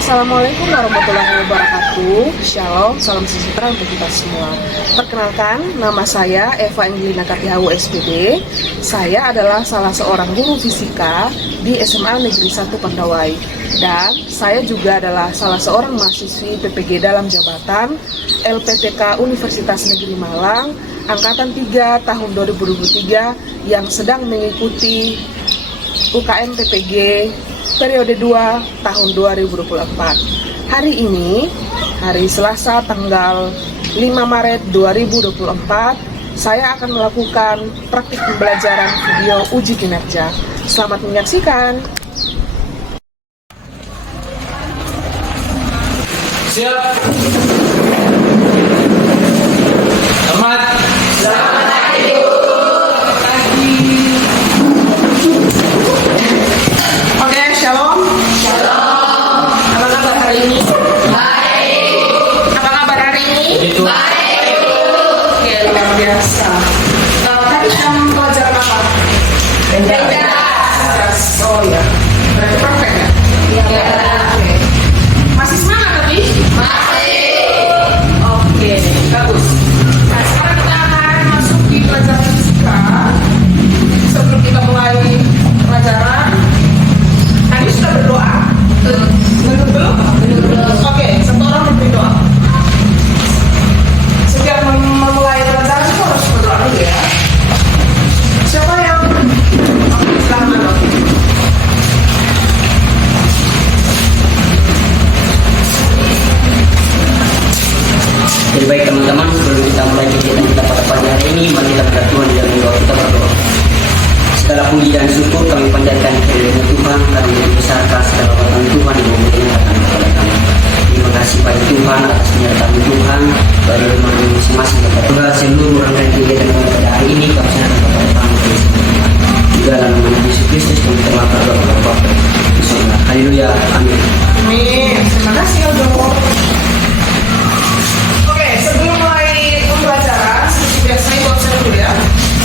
Assalamualaikum warahmatullahi wabarakatuh. Shalom, salam sejahtera untuk kita semua. Perkenalkan, nama saya Eva Angelina Katihawu SPD. Saya adalah salah seorang guru fisika di SMA Negeri 1 Pandawai. Dan saya juga adalah salah seorang mahasiswi PPG dalam jabatan LPTK Universitas Negeri Malang Angkatan 3 tahun 2023 yang sedang mengikuti UKM PPG periode 2 tahun 2024. Hari ini, hari Selasa tanggal 5 Maret 2024, saya akan melakukan praktik pembelajaran video uji kinerja. Selamat menyaksikan. Siap. Selamat. Oke, shalom. Shalom. Apa kabar hari ini? Baik. Apa kabar hari ini? Begitu. Baik. Oke, luar biasa. Tadi jam pelajaran apa? Pendas. Oh ya, berarti perfect ya? Iya. Oke. Masih semangat tapi? Masih. Oke, bagus. Nah, sekarang kita akan masuk di pelajaran fisika. Sebelum kita mulai pelajaran, tadi sudah berdoa? Belum? Oke, satu orang memberi doa. Setiap memulai pelajaran itu harus berdoa dulu ya. Siapa yang selamat? Jadi baik teman-teman, sebelum kita mulai kegiatan kita pada pagi hari ini, mari kita berdoa Tuhan di dalam doa kita berdoa. Segala puji dan syukur kami panjatkan kepada Tuhan karena membesarkan segala kekuatan Tuhan yang menyertakan kepada kami. Terima kasih pada Tuhan atas penyertaan Tuhan bagi rumah masing-masing kepada Tuhan seluruh rangkaian kegiatan pada hari ini kami serahkan kepada kami. Juga dalam nama Yesus Kristus kami telah berdoa kepada Bapa. Haleluya, amin. Amin. Terima kasih Aldo. Oke, sebelum mulai pembelajaran, seperti biasa ibu absen dulu ya.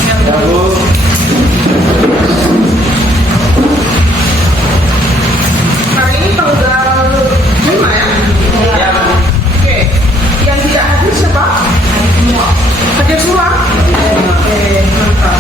Yang Bu. hari ini tanggal 5 ya? Ya. Oke, yang tidak hadir siapa? Hadir semua? Oke, mantap.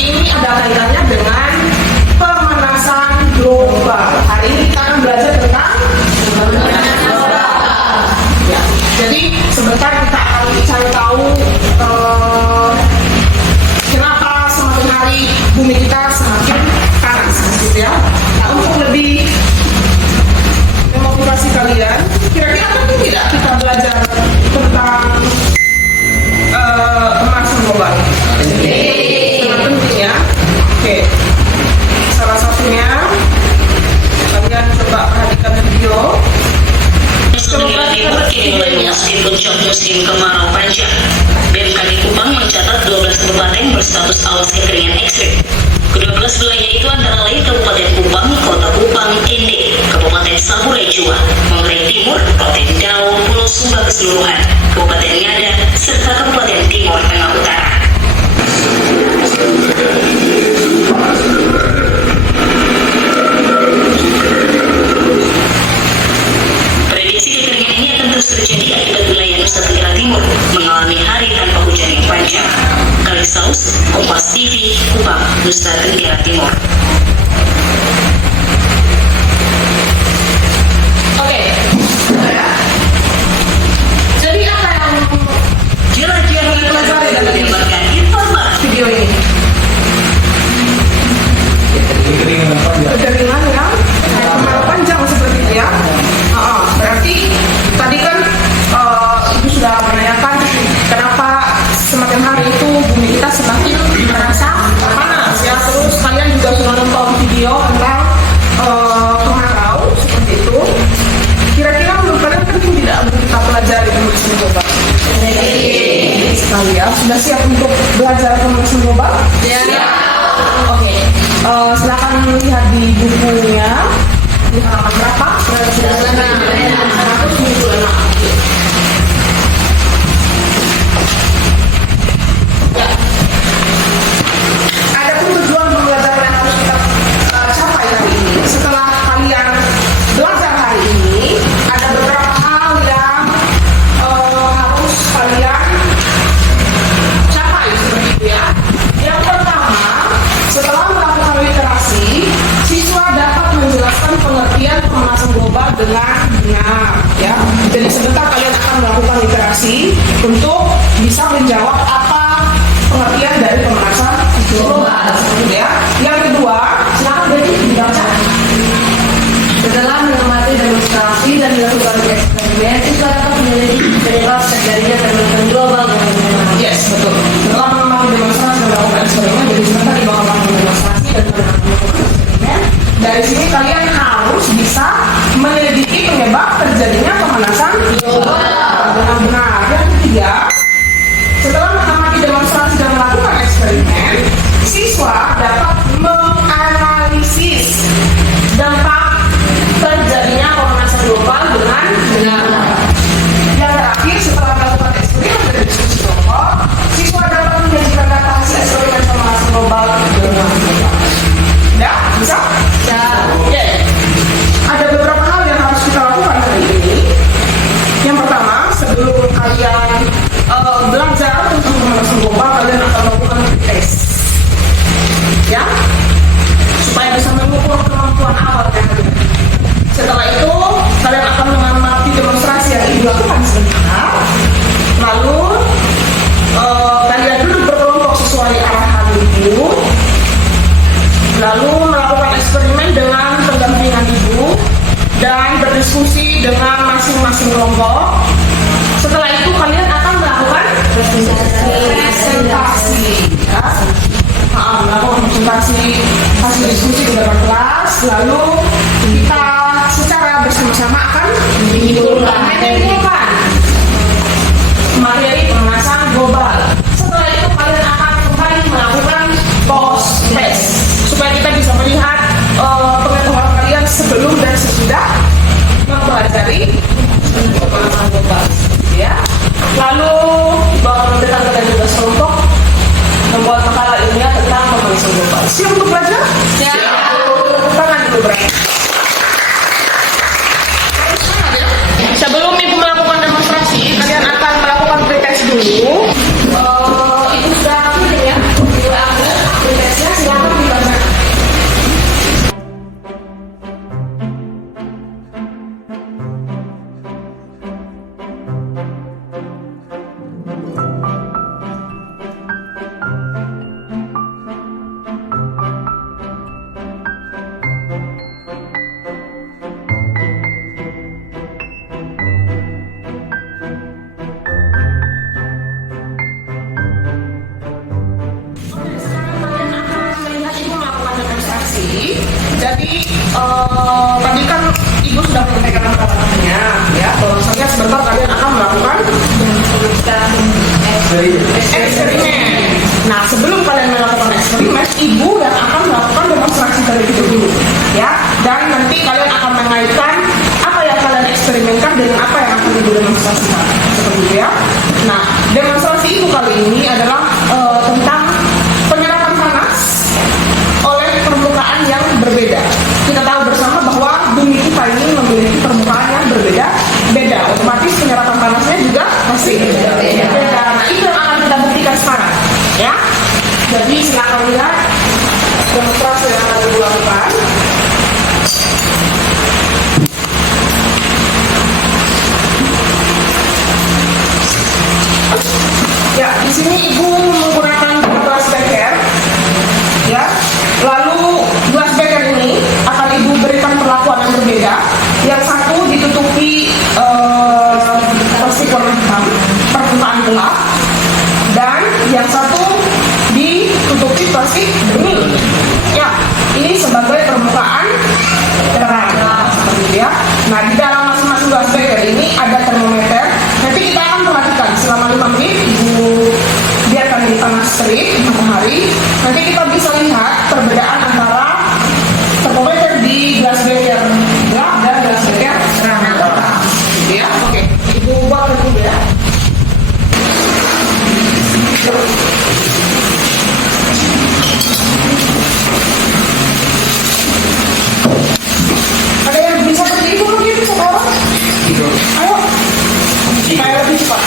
Jadi ini ada kaitannya dengan pemanasan global. Hari ini kita akan belajar tentang pemanasan global. Ya. Jadi sebentar kita akan cari tahu kenapa semakin hari bumi kita semakin panas, gitu ya. Nah, untuk lebih memotivasi kalian, kira-kira penting tidak kita belajar tentang pemanasan global? Sangat penting ya. Oke. Salah satunya kalian coba perhatikan video. Sementara Timur kini mulai memasuki puncak musim kemarau panjang. BMKG Kupang mencatat 12 kabupaten berstatus awas kekeringan ekstrim. Ke-12 wilayah itu antara lain Kabupaten Kupang, Kota Kupang, Ende, Kabupaten Saburai Jua, Manggarai Timur, Kabupaten Dau, Pulau Sumba keseluruhan, Kabupaten Ngada, serta Kabupaten Timur Tengah Utara. Prediksi kekeringan ini akan terus terjadi akibat wilayah Nusa Tenggara Timur mengalami hari tanpa hujan yang panjang. Kalisaus, Kompas TV, Kupang, Nusa Tenggara Timur. Oke. Jadi apa yang Kira-kira dipelajari dari mendapatkan informasi video ini? Kekeringan apa ya? Kekeringan yang kemarau panjang seperti itu ya. Berarti tadi kan Ibu sudah menanyakan kenapa semakin hari itu bumi kita semakin merasa panas ya. Terus kalian juga sudah nonton video tentang kemarau seperti itu. Kira-kira menurut kalian penting tidak untuk kita pelajari pemanasan global? Sekali ya. Sudah siap untuk belajar pemanasan global? Ya. Oke. Silakan lihat di bukunya. Di halaman berapa? 176. Ya. Ada pun tujuan pembelajaran yang harus kita capai hari ini. Setelah kalian belajar hari ini, ada beberapa hal yang harus kalian capai seperti itu ya. Yang pertama, setelah melakukan literasi, siswa dapat menjelaskan pengertian pemanasan global dengan benar ya. Jadi sebentar kalian akan melakukan literasi untuk bisa menjawab apa pengertian dari pemanasan global seperti ya. Yang kedua, silakan Dedi dibaca. Setelah mengamati demonstrasi dan dilakukan eksperimen, siswa dapat menyelidiki penyebab terjadinya pemanasan global dengan benar. Yes, betul. Setelah mengamati demonstrasi dan melakukan eksperimen, jadi sebentar di bawah demonstrasi dan melakukan eksperimen. Dari sini kalian harus bisa menyelidiki penyebab terjadinya pemanasan global dengan benar. Yang ketiga, setelah mengamati demonstrasi dan melakukan eksperimen, siswa dapat menganalisis dampak terjadinya pemanasan global dengan benar. Yang terakhir, setelah melakukan eksperimen dan diskusi kelompok, siswa dapat menyajikan data hasil eksperimen pemanasan global dengan benar. Ya, bisa? Ya. Oke. Ada beberapa hal yang harus kita lakukan hari ini. Yang pertama, sebelum kalian belajar tentang pemanasan global, kalian akan melakukan tes, ya, supaya bisa mengukur kemampuan awal yang ada. Setelah itu, kalian akan mengamati demonstrasi yang dilakukan sebentar. Lalu, kalian duduk berkelompok sesuai arahan ibu. Lalu melakukan eksperimen dengan pendampingan ibu dan berdiskusi dengan masing-masing kelompok. Setelah itu kalian akan melakukan presentasi, ya. Melakukan presentasi hasil diskusi di dalam kelas. Lalu kita secara bersama-sama akan menyimpulkan materi pemanasan global. Setelah itu kalian akan kembali melakukan post test supaya kita bisa melihat pengetahuan kalian sebelum dan sesudah mempelajari pemanasan global, ya. Lalu mendengar dan juga kelompok membuat makalah ilmiah tentang pemanasan global. Siap untuk belajar? Siap. Tangan dulu berarti. Sebelum ibu melakukan demonstrasi, kalian akan melakukan pretest dulu. Itu sudah clear ya? Pretest Jadi tadi kan ibu sudah menyampaikan langkah-langkahnya, ya. Bahwasanya sebentar kalian akan melakukan eksperimen. Nah, sebelum kalian melakukan eksperimen, ibu yang akan melakukan demonstrasi terlebih dahulu, ya. Dan nanti kalian akan mengaitkan apa yang kalian eksperimenkan dengan apa yang akan ibu demonstrasikan, seperti itu ya. Nah, demonstrasi ibu kali ini adalah tentang penyerapan panas oleh permukaan yang berbeda. Kita tahu bersama bahwa bumi kita ini memiliki permukaan yang berbeda-beda. Otomatis penyerapan panasnya juga pasti berbeda. Nah, itu yang akan kita buktikan sekarang, ya. Jadi silakan lihat demonstrasi yang akan dilakukan. Ya, di sini ibu menggunakan gelas beker, ya. Lalu gelas beker ini akan ibu berikan perlakuan yang berbeda. Yang satu ditutupi plastik warna hitam, permukaan gelap, dan yang satu ditutupi plastik bening. Ya, ini sebagai permukaan terang, seperti itu ya. Nah, di dalam masing-masing gelas beker ini ada termometer. Nanti kita akan perhatikan selama 5 menit ibu biarkan di panas terik matahari. Nanti kita bisa lihat perbedaan antara termometer di gelas beker gelap dan gelas beker terang. Ya, oke. Ibu buat dulu ya. Ada yang bisa berdiri dulu gitu sekarang? Ayo. Ayo lebih cepat.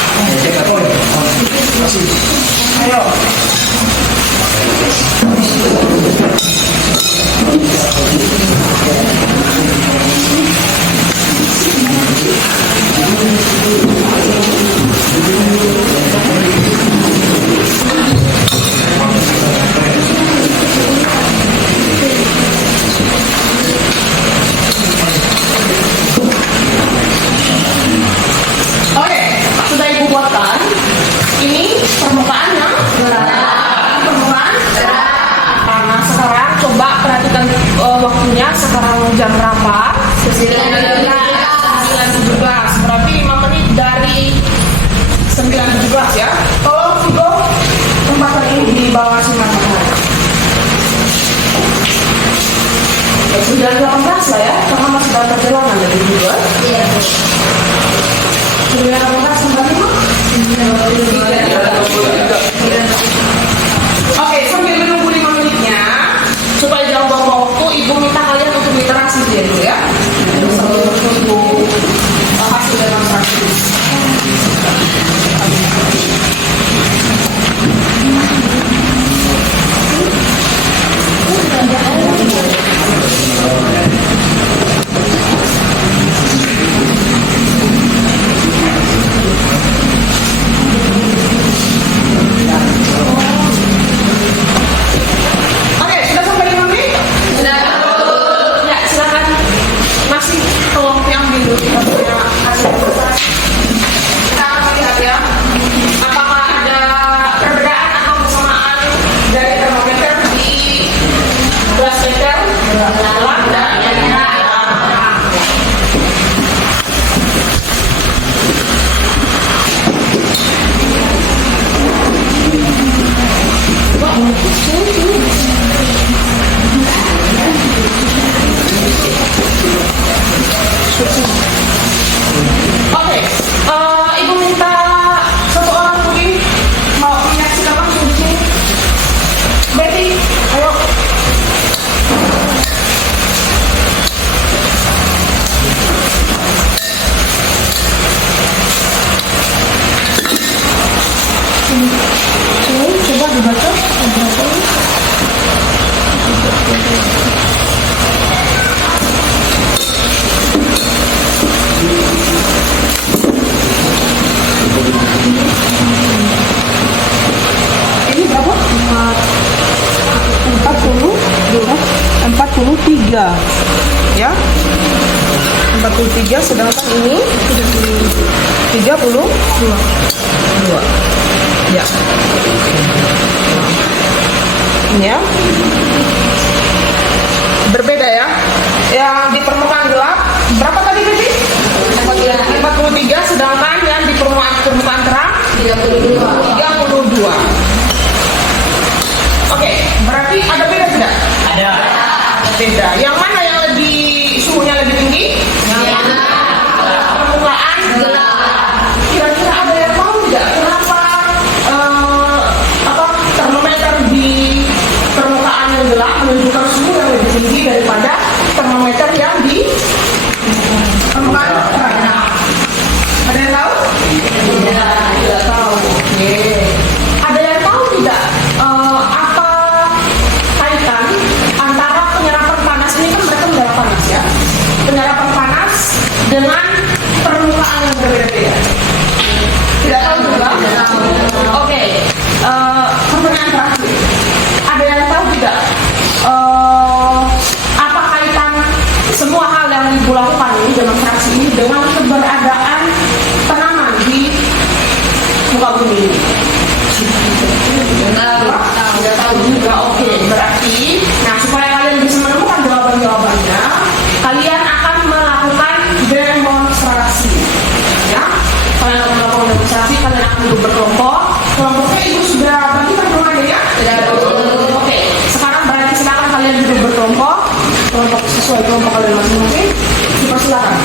Ayo. Oke, sudah ibu buatkan. Ini permukaannya permukaan nah, sekarang coba perhatikan waktunya. Sekarang jam berapa? 9.17. Berarti 5 menit dari 9.17 ya. Tolong Vigo tempatkan ini di bawah sinar matahari. Ya, 9.18 lah ya, karena masih dalam perjalanan dari juga. Iya. 9.18 sampai 5? Oke, sambil menunggu 5 menitnya, supaya jangan buang waktu, ibu minta kalian untuk literasi dulu ya. Sambil menunggu hasil demonstrasi. Oke, sudah sampai 5 menit? Sudah. Ya, silakan. Masih tolong diambil dulu hasil demonstrasi. Kita akan melihat ya, apakah ada perbedaan atau persamaan dari termometer di gelas beker gelap dan yang terang. Oke, ibu minta satu orang mungkin mau menyaksikan langsung di sini. Betty, ayo. Coba dibaca. Ini berapa? 43 ya, 43, sedangkan ini 32 ya. Ini ya. Yang di permukaan gelap berapa tadi Bibi? 43, sedangkan yang di permukaan terang 32. Oke, berarti ada beda tidak? Ada. Beda. Yang mana yang lebih suhunya lebih tinggi? Permukaan gelap. Kira-kira ada yang tahu tidak kenapa termometer di permukaan yang gelap menunjukkan suhu yang lebih tinggi daripada termometer yang di permukaan terang? Ada yang tahu? Tidak tahu. Oke. Ada yang tahu tidak apa kaitan antara penyerapan panas ini, kan mereka menyerap panas ya, penyerapan panas dengan permukaan yang berbeda-beda? Tidak tahu juga? Oke. Pertanyaan terakhir. Ada yang tahu tidak apa kaitan semua hal yang Ibu lakukan ini demonstrasi ini dengan keberadaan tanaman di muka bumi ini? Tidak tahu juga. Oke, berarti nah supaya kalian bisa menemukan jawaban-jawabannya, kalian akan melakukan demonstrasi ya. Kalian akan melakukan demonstrasi, kalian akan duduk berkelompok. Kelompoknya Ibu sudah bagikan rumahnya ya? Oke, sekarang berarti silakan kalian duduk berkelompok, kelompok sesuai kelompok kalian masing-masing. Silakan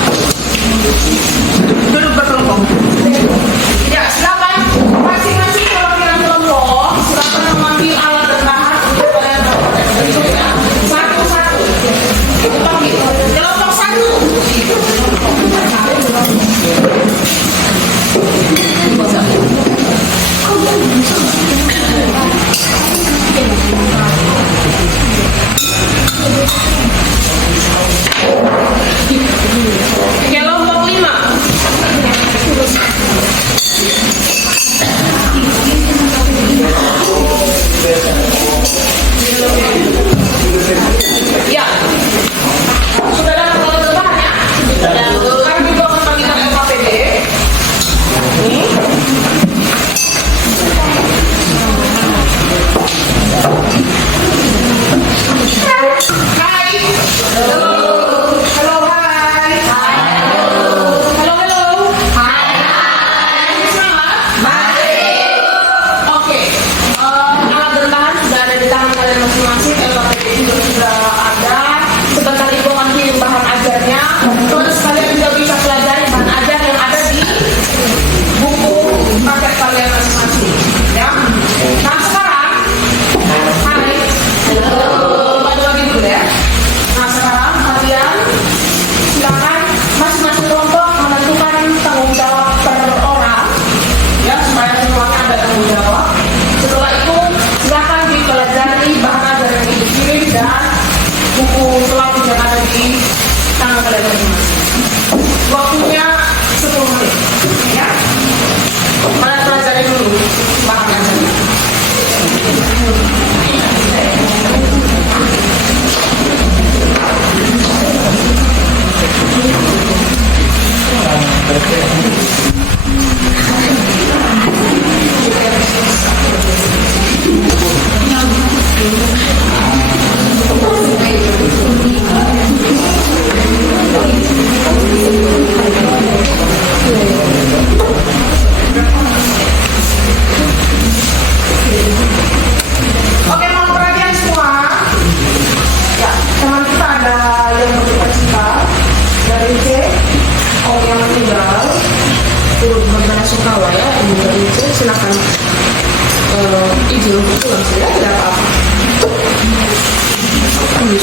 duduk berkelompok. Ya, silakan masing-masing perwakilan kelompok silakan mengambil alat dan bahan untuk kalian melakukan satu-satu. Kelompok satu. Kelompok 5. Ya, sudah dapat alat dan bahan ya? Kami juga akan panggilkan LKPD. Ini. Hai. Halo. Halo, hai. Halo, halo. Hai. Selamat. Baik. Oke. Alat dan bahan sudah ada di tangan kalian masing-masing. LKPD juga sudah ada. Sebentar Ibu akan kirim bahan ajarnya. Terus kalian juga bisa pelajari bahan ajar yang ada di buku paket kalian masing-masing. Ya. Nah sekarang, hai. Bagi dulu ya. Nah sekarang kalian silakan masing-masing kelompok menentukan tanggung jawab per orang ya, supaya semuanya ada tanggung jawab. Setelah itu silakan dipelajari bahan ajar yang dikirim dan buku pelajaran yang ada di tangan kalian masing-masing. Waktunya 10 menit ya. Kalian pelajari dulu bahan ajarnya. Oke, mohon perhatian semua. Ya, teman kita ada yang berduka cita dari C, orang yang meninggal, turut berbela-sungkawa ya, ini dari C, silakan izin untuk pulang saja, tidak apa-apa. Ini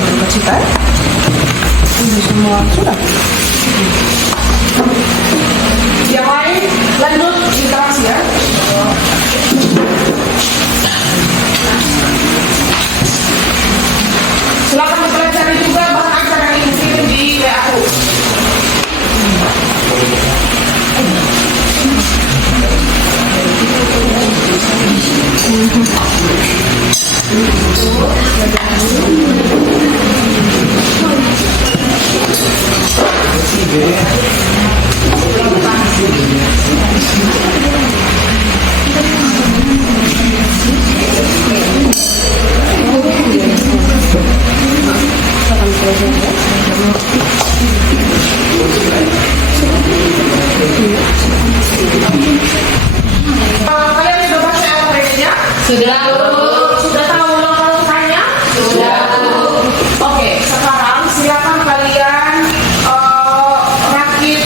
berduka cita, ini semua sudah. Yang lain lanjut interaksi ya. Silakan dipelajari juga bahan ajar yang dikirim di WA aku. Sudah tahu langkah-langkahnya? Sudah. Oke, sekarang silakan kalian rakit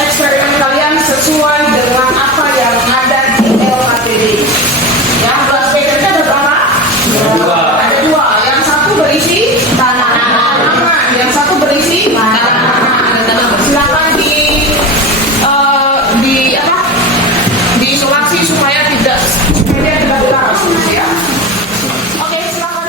eksperimen kalian sesuai dengan apa yang ada di LKPD. Ya, belas bekernya ada berapa? Ada dua. Yang satu berisi tanaman, yang satu berisi tanaman. Silakan diisolasi supaya dia tidak berlaras ya. Oke, silakan.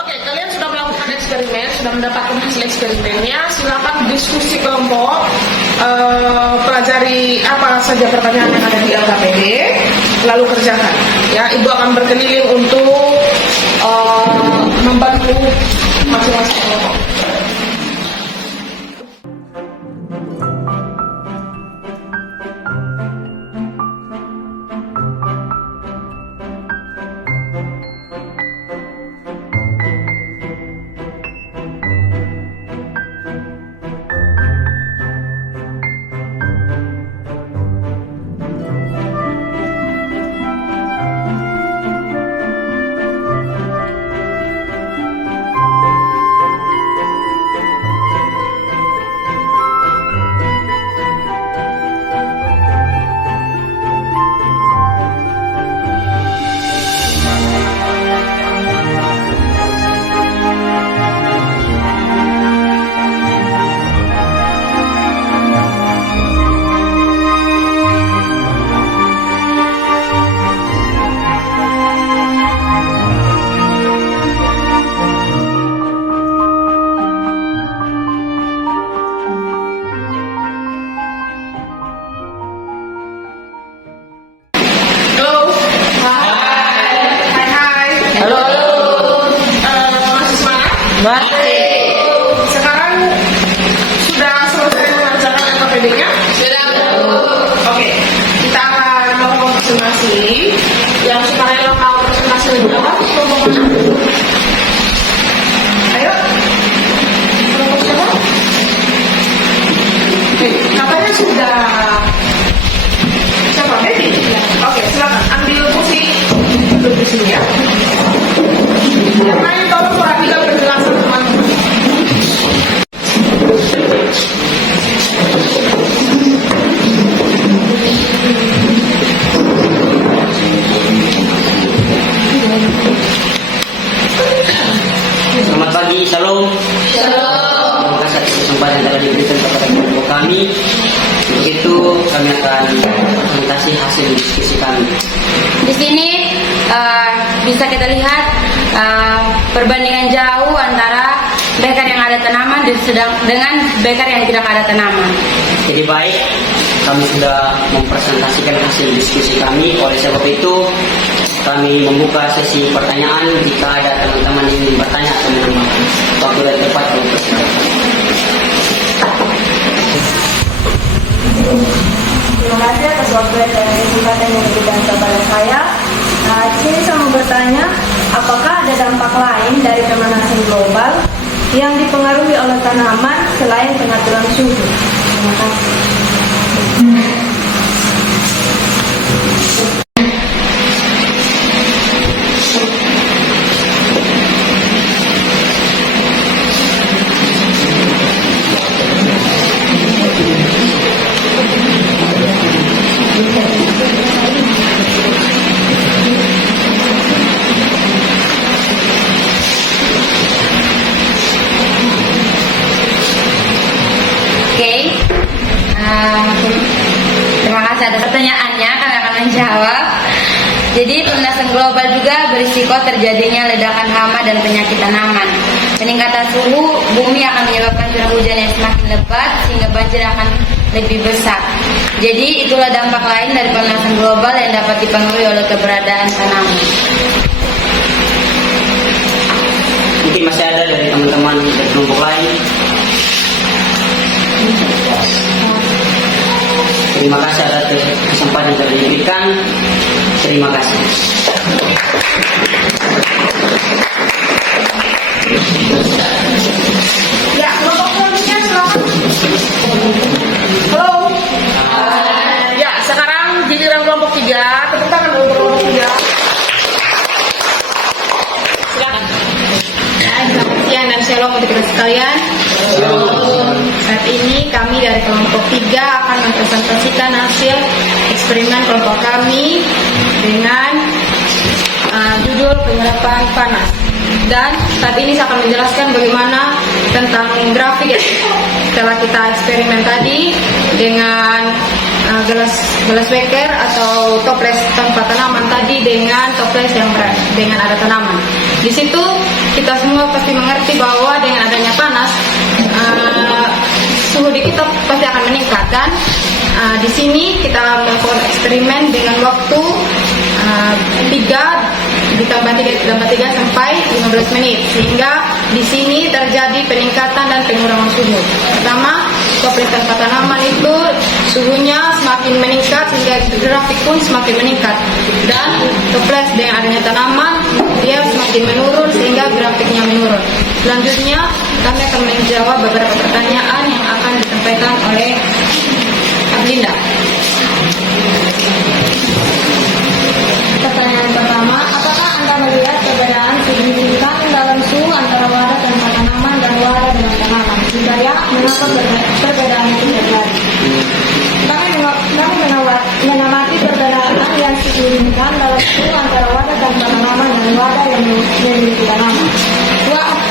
Oke, kalian sudah melakukan eksperimen, sudah mendapatkan hasil eksperimennya. Silakan diskusi kelompok, pelajari apa saja pertanyaan yang ada di LKPD, lalu kerjakan. Ya, Ibu akan berkeliling untuk membantu masing-masing kelompok. Sekarang sudah selesai mengerjakan LKPD-nya? Sudah. Oke, kita akan melakukan presentasi. Yang supaya mau presentasi lebih awal, kelompok mana? Ayo. Kelompok siapa? Oke, katanya sudah. Siapa? Baby? Oke, silakan ambil kursi. Duduk di sini ya. Yang lain tolong perhatikan penjelasan teman-teman. Selamat pagi, Shalom. Terima kasih atas kesempatan yang telah diberikan kepada kelompok kami. Untuk itu kami akan presentasi hasil diskusi kami. Di sini bisa kita lihat perbandingan jauh antara bekar yang ada tanaman dengan bekar yang tidak ada tanaman. Jadi baik, kami sudah mempresentasikan hasil diskusi kami. Oleh sebab itu kami membuka sesi pertanyaan. Jika ada teman-teman yang ingin bertanya yang dipengaruhi oleh tanaman selain pengaturan suhu. Terima kasih. Oke. Terima kasih atas pertanyaannya, kami akan menjawab. Jadi pemanasan global juga berisiko terjadinya ledakan hama dan penyakit tanaman. Peningkatan suhu bumi akan menyebabkan curah hujan yang semakin lebat sehingga banjir akan lebih besar. Jadi itulah dampak lain dari pemanasan global yang dapat dipengaruhi oleh keberadaan tanaman. Mungkin masih ada dari teman-teman dari kelompok lain. Terima kasih atas kesempatan yang telah diberikan. Terima kasih. Ya, kelompok selanjutnya silakan. Halo. Ya, sekarang giliran kelompok 3. Tepuk tangan dulu kelompok 3. Silakan. Ya, selamat siang dan shalom untuk kita sekalian. Saat ini kami dari kelompok 3 akan mempresentasikan hasil eksperimen kelompok kami dengan judul penyerapan panas. Dan saat ini saya akan menjelaskan bagaimana tentang grafik setelah kita eksperimen tadi dengan gelas beker atau toples tanpa tanaman tadi dengan toples yang dengan ada tanaman. Di situ kita semua pasti mengerti bahwa dengan adanya panas suhu di kita pasti akan meningkat. Dan di sini kita melakukan eksperimen dengan waktu 3 sampai 15 menit, sehingga di sini terjadi peningkatan dan pengurangan suhu. Pertama, toples tanpa tanaman itu suhunya semakin meningkat sehingga grafik pun semakin meningkat, dan toples dengan adanya tanaman dia semakin menurun sehingga grafiknya menurun. Selanjutnya kami akan menjawab beberapa pertanyaan yang akan disampaikan oleh Ablinda. Pertanyaan pertama, apakah Anda melihat perbedaan signifikan dalam suhu antara wadah tanpa tanaman dan wadah dengan tanaman? Jika ya, mengapa perbedaan itu terjadi? Kami mengamati perbedaan yang signifikan dalam suhu antara wadah tanpa tanaman dan wadah yang memiliki tanaman.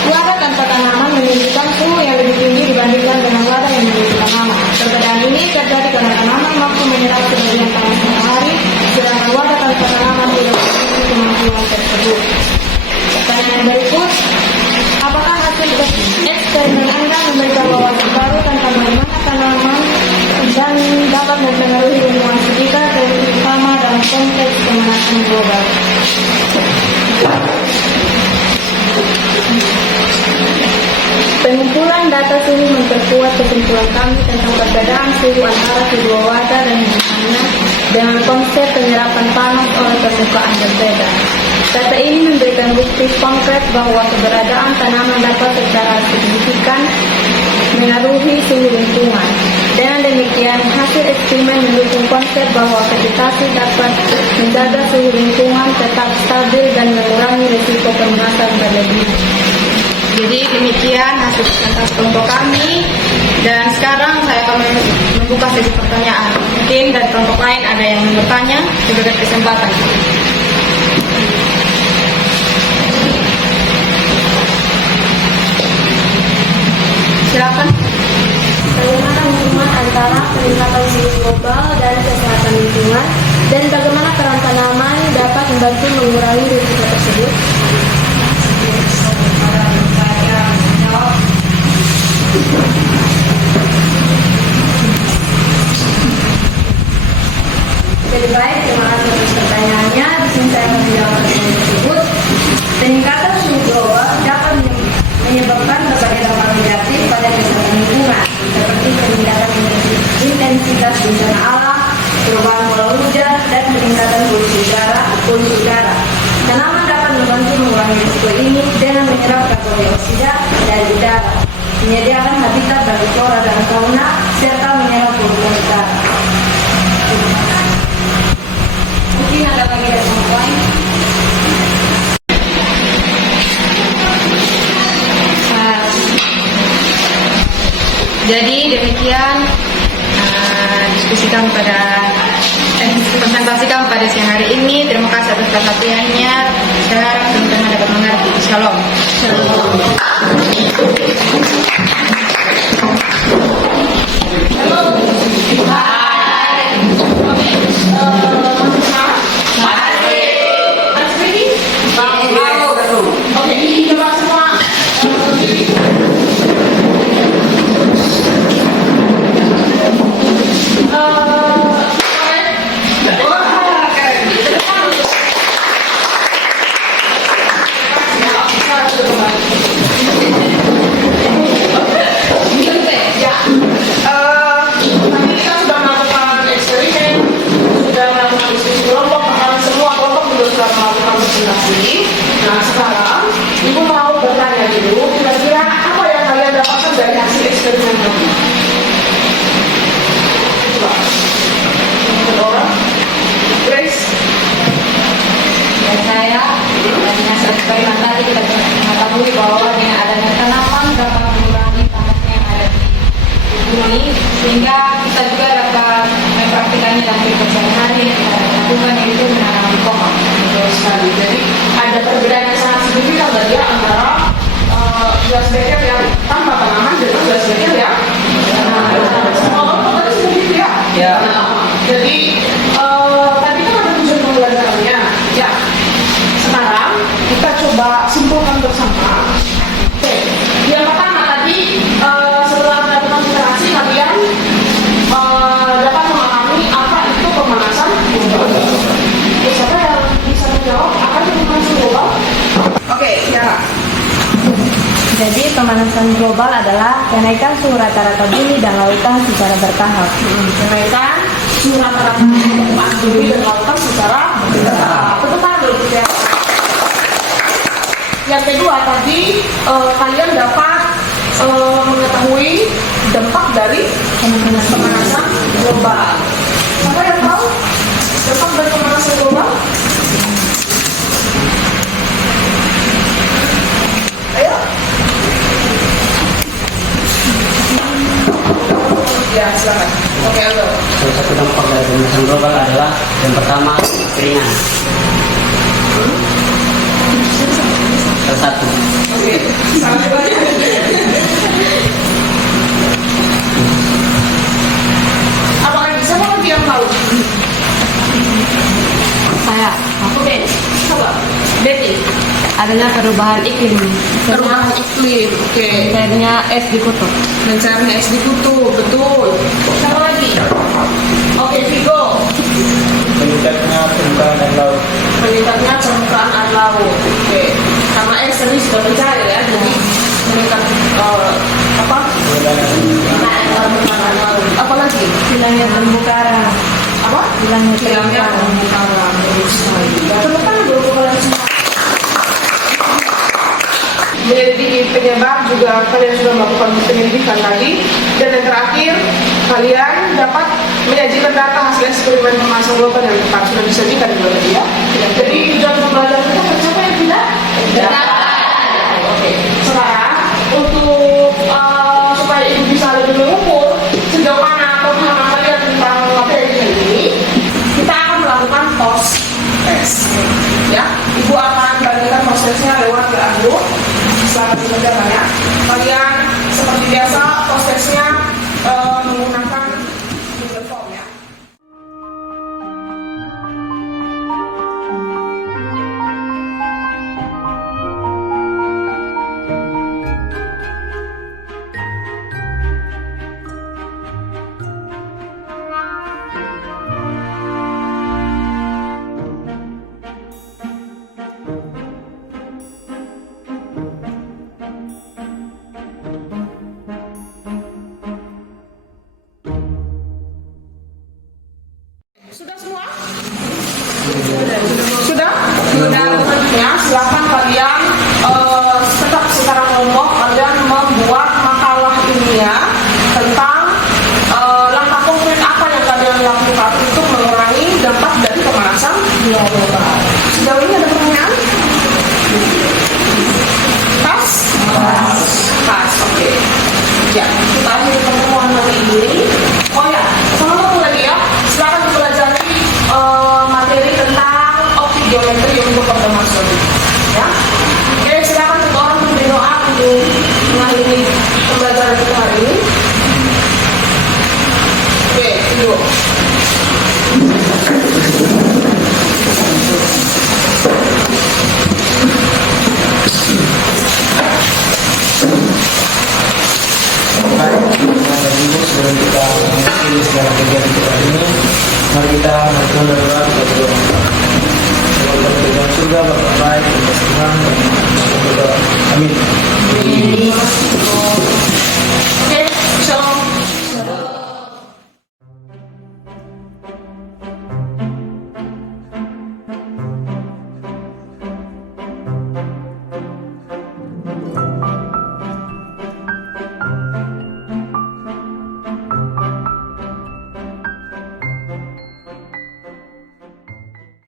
Wadah tanpa tanaman menunjukkan suhu yang lebih tinggi dibandingkan dengan wadah yang memiliki tanaman. Perbedaan ini terjadi karena tanaman mampu menyerap sebagian panas matahari, sedangkan wadah tanpa tanaman tidak memiliki kemampuan tersebut. Pertanyaan berikut, apakah hasil eksperimen Anda memberikan wawasan baru tentang bagaimana tanaman dan dapat mempengaruhi lingkungan sekitar, terutama dalam konteks pemanasan global? Pengumpulan data suhu memperkuat kesimpulan kami tentang perbedaan suhu antara kedua wadah dan lingkungannya dengan konsep penyerapan panas oleh permukaan berbeda. Data ini memberikan bukti konkret bahwa keberadaan tanaman dapat secara signifikan mengaruhi suhu lingkungan. Dengan demikian, hasil eksperimen mendukung konsep bahwa vegetasi dapat menjaga suhu lingkungan tetap stabil dan mengurangi risiko pemanasan berlebihan. Jadi demikian hasil presentasi kelompok kami, dan sekarang saya akan membuka sesi pertanyaan. Mungkin dari kelompok lain ada yang mau bertanya, diberikan kesempatan. Silakan. Bagaimana hubungan antara peningkatan suhu global dan kesehatan lingkungan, dan bagaimana peran tanaman dapat membantu mengurangi risiko tersebut? Jadi baik, terima kasih atas pertanyaannya. Di sini saya akan menjawab pertanyaan tersebut. Peningkatan suhu global dapat menyebabkan berbagai dampak negatif pada kesehatan lingkungan, seperti peningkatan intensitas bencana alam, perubahan pola hujan, dan peningkatan polusi udara. Tanaman dapat membantu mengurangi risiko ini dengan menyerap karbon dioksida dari di darat, menyediakan habitat bagi flora dan fauna, serta menyerap kebutuhan udara. Mungkin ada lagi dari perempuan. Jadi demikian presentasi kami pada siang hari ini. Terima kasih atas perhatiannya. Saya harap teman-teman dapat mengerti. Shalom. Nah sekarang Ibu mau bertanya dulu, kira-kira apa yang kalian dapatkan dari hasil eksperimen tadi? Coba. Orang, Grace. Dan saya dari hasil eksperimen tadi kita mengetahui bahwa dengan adanya tanaman dapat mengurangi panasnya yang ada di bumi, sehingga kita juga dapat mempraktikannya dalam kehidupan sehari-hari. Kita lakukan yaitu menanam pohon. Betul sekali. Jadi ada perbedaan yang sangat signifikan tadi ya antara gelas beker yang tanpa tanaman dengan gelas beker yang tadi sedikit ya. Ya. Jadi tadi kan ada tujuan pembelajarannya. Ya. Sekarang kita coba simpulkan bersama. Oke. Yang pertama tadi setelah melakukan interaksi kalian dapat memahami apa itu pemanasan global. Siapa yang bisa menjawab apa itu pemanasan global? Oke, Tiara. Jadi pemanasan global adalah kenaikan suhu rata-rata bumi dan lautan secara bertahap. Kenaikan suhu rata-rata permukaan bumi dan lautan secara bertahap. Tepuk tangan dulu, Tiara. Yang kedua tadi kalian dapat mengetahui dampak dari pemanasan global. Siapa yang tahu dampak dari pemanasan global? Ayo. Ya, silakan. Oke, Aldo. Salah satu dampak dari pemanasan global adalah yang pertama kekeringan. Salah satu. Oke, salah satu. Apa lagi? Siapa lagi yang tahu? Saya, Oke, coba. Betty. adanya perubahan iklim. Perubahan iklim. Oke. Akhirnya es di kutub. Mencarnya es di kutub, betul. Siapa lagi? Oke, Vigo. Meningkatnya permukaan air laut. Meningkatnya permukaan air laut. Oke. Karena es tadi sudah mencair ya, jadi meningkat apa? Permukaan air laut. Apa lagi? Hilangnya terumbu karang. Apa? Hilangnya Hilangnya terumbu karang. Betul sekali. Tepuk tangan dulu untuk kalian semua. Jadi penyebab juga kalian sudah melakukan penyelidikan tadi. Dan yang terakhir, kalian dapat menyajikan data hasil eksperimen pemanasan global yang tepat sudah disajikan di bawah tadi ya. Jadi tujuan pembelajaran kita tercapai yang tidak? Oke. Sekarang untuk supaya ibu bisa lebih mengukur sejauh mana atau pemahaman kalian tentang materi ini, kita akan melakukan post test. Ya, ibu akan bagikan post testnya lewat WA group. Selamat menjalannya. Kalian seperti biasa prosesnya menggunakan Google Form ya. ya tentang langkah konkret apa yang kalian lakukan untuk mengurangi dampak dari pemanasan global. Sejauh ini ada pertanyaan? Pas, oke. Ya, kita akhiri pertemuan hari ini. Oh ya, sama satu lagi ya, silakan dipelajari materi tentang optik geometri untuk pertemuan ya. Oke, silakan kita orang memberi doa untuk mengakhiri pembelajaran kita hari ini. Oke, yuk. Sebelum kita mengakhiri segala kegiatan kita ini, mari kita berdoa.